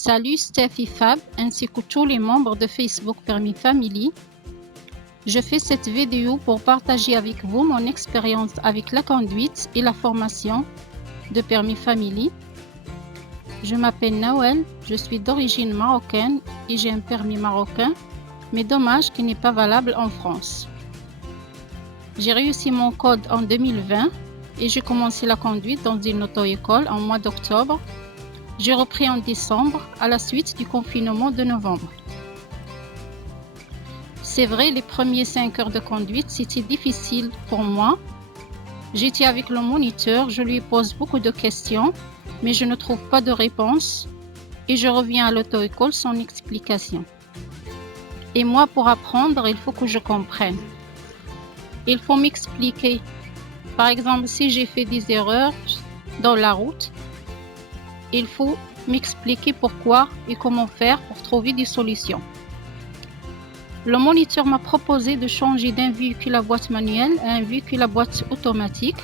Salut Steph et Fab ainsi que tous les membres de Facebook Permis Family. Je fais cette vidéo pour partager avec vous mon expérience avec la conduite et la formation de Permis Family. Je m'appelle Nawel, je suis d'origine marocaine et j'ai un permis marocain, mais dommage qu'il n'est pas valable en France. J'ai réussi mon code en 2020 et j'ai commencé la conduite dans une auto-école en mois d'octobre. J'ai repris en décembre à la suite du confinement de novembre. C'est vrai, les premiers 5 heures de conduite, c'était difficile pour moi. J'étais avec le moniteur, je lui pose beaucoup de questions, mais je ne trouve pas de réponse et je reviens à l'auto-école sans explication. Et moi, pour apprendre, il faut que je comprenne. Il faut m'expliquer. Par exemple, si j'ai fait des erreurs dans la route, il faut m'expliquer pourquoi et comment faire pour trouver des solutions. Le moniteur m'a proposé de changer d'un véhicule à boîte manuelle à un véhicule à boîte automatique.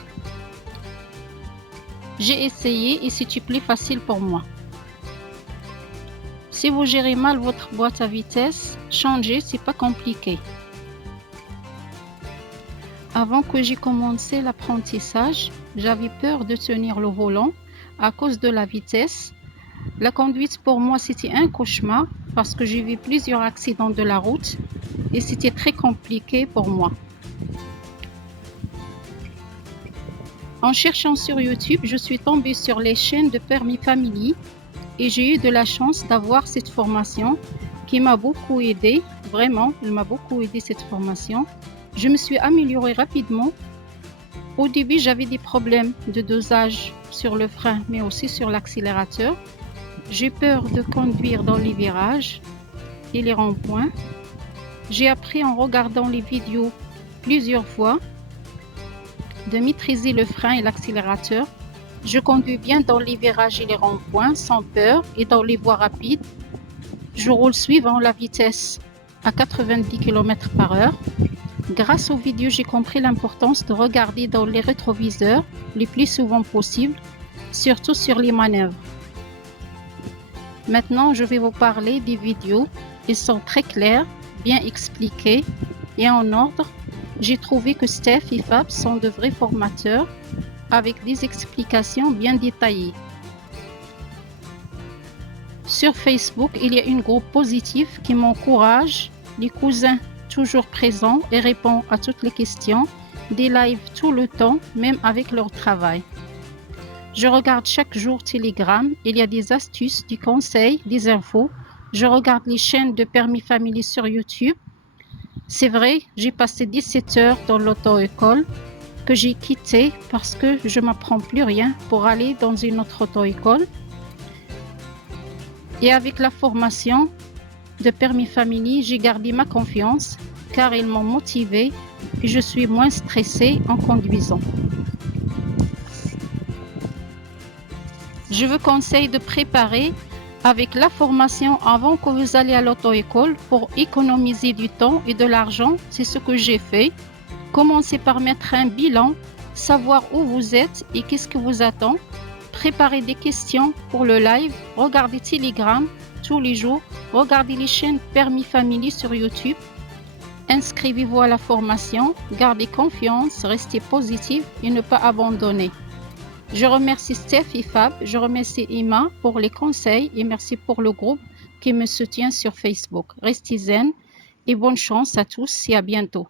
J'ai essayé et c'était plus facile pour moi. Si vous gérez mal votre boîte à vitesse, changer, c'est pas compliqué. Avant que j'ai commencé l'apprentissage, j'avais peur de tenir le volant à cause de la vitesse. La conduite pour moi c'était un cauchemar parce que j'ai vu plusieurs accidents de la route et c'était très compliqué pour moi. En cherchant sur YouTube, je suis tombée sur les chaînes de Permis Family et j'ai eu de la chance d'avoir cette formation qui m'a beaucoup aidée. Vraiment, elle m'a beaucoup aidée cette formation. Je me suis améliorée rapidement. Au début, j'avais des problèmes de dosage sur le frein, mais aussi sur l'accélérateur. J'ai peur de conduire dans les virages et les ronds-points. J'ai appris en regardant les vidéos plusieurs fois de maîtriser le frein et l'accélérateur. Je conduis bien dans les virages et les ronds-points sans peur et dans les voies rapides. Je roule suivant la vitesse à 90 km/h. Grâce aux vidéos, j'ai compris l'importance de regarder dans les rétroviseurs le plus souvent possible, surtout sur les manœuvres. Maintenant, je vais vous parler des vidéos. Elles sont très claires, bien expliquées et en ordre. J'ai trouvé que Steph et Fab sont de vrais formateurs avec des explications bien détaillées. Sur Facebook, il y a un groupe positif qui m'encourage, les cousins toujours présents et répondent à toutes les questions, des lives tout le temps, même avec leur travail. Je regarde chaque jour Telegram, il y a des astuces, des conseils, des infos. Je regarde les chaînes de Permis Family sur YouTube. C'est vrai, j'ai passé 17 heures dans l'auto-école que j'ai quittée parce que je ne m'apprends plus rien pour aller dans une autre auto-école. Et avec la formation de Permis Family, j'ai gardé ma confiance car ils m'ont motivée et je suis moins stressée en conduisant. Je vous conseille de préparer avec la formation avant que vous allez à l'auto-école pour économiser du temps et de l'argent. C'est ce que j'ai fait. Commencez par mettre un bilan, savoir où vous êtes et qu'est-ce que vous attend. Préparez des questions pour le live, regardez Telegram tous les jours, regardez les chaînes Permis Family sur YouTube. Inscrivez-vous à la formation, gardez confiance, restez positif et ne pas abandonner. Je remercie Steph et Fab, je remercie Emma pour les conseils et merci pour le groupe qui me soutient sur Facebook. Restez zen et bonne chance à tous et à bientôt.